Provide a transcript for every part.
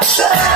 upset.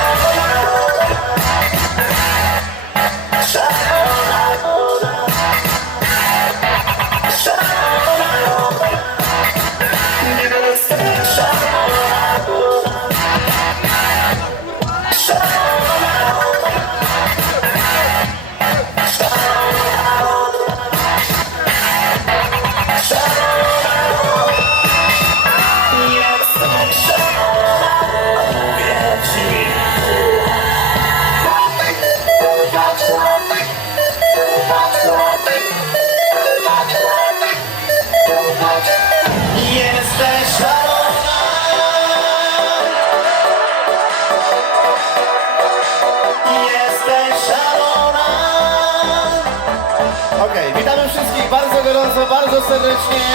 Wszystkich bardzo gorąco, bardzo serdecznie.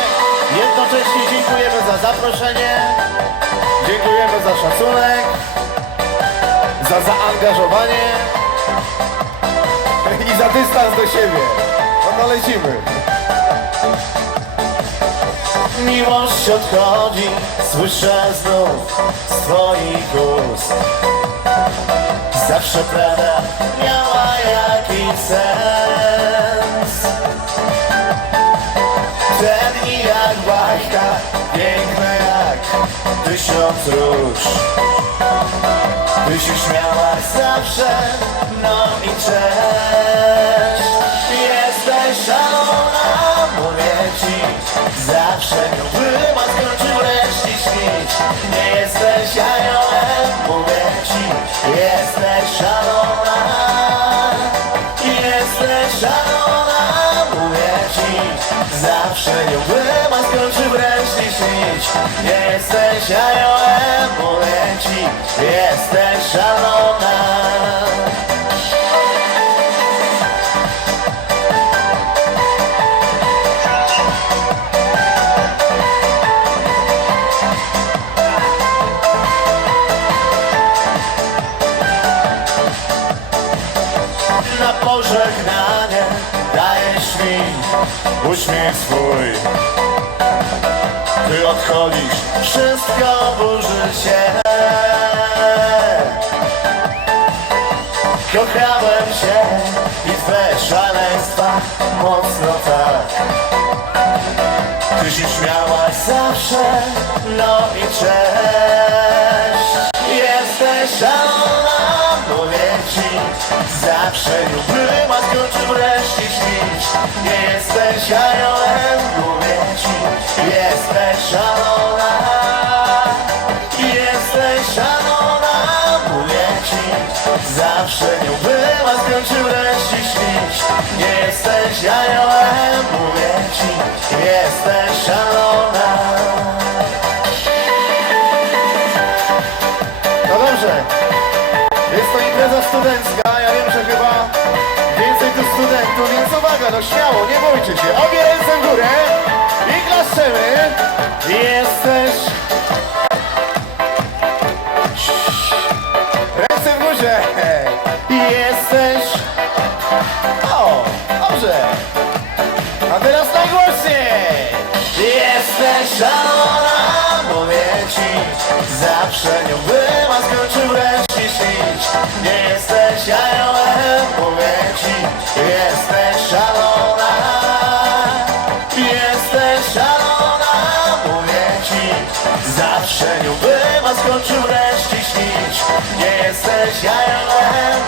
Jednocześnie dziękujemy za zaproszenie, dziękujemy za szacunek, za zaangażowanie i za dystans do siebie. No to lecimy. Miłość odchodzi, słyszę znów z twoich ust. Zawsze prawda miała jakiś sens. Tysiąc róż. Ty się śmiałaś zawsze, no i cześć. Ci, zawsze nią była, skończył wreszcie śnić. Nie jesteś aniołem, mówię ci, jesteś szalona. na pożegnanie mi uśmiech swój. Ty odchodzisz, wszystko burzy się. Kochałem się i twe szaleństwa mocno tak. Ty się śmiałaś zawsze, no i cześć. Jesteś zawsze lubiła, skończy wreszcie śnić. Nie jesteś aniołem, mówię ci, jesteś szalona. Jesteś szalona, mówię ci, zawsze nią była, skończy wreszcie śnić. Nie jesteś aniołem, mówię ci, jesteś szalona. No dobrze, jest to impreza studencka, że chyba więcej tu studentów, więc uwaga, no śmiało, nie bójcie się, obie ręce w górę i klaszczemy. Jesteś... Ręce w górze. Jesteś... O, dobrze. A teraz najgłośniej. Jesteś szalona, mówię ci, zawsze nią była, skończył szalona, ci, zawsze nią była, skończył wreszcie śnić. Nie jesteś aniołem,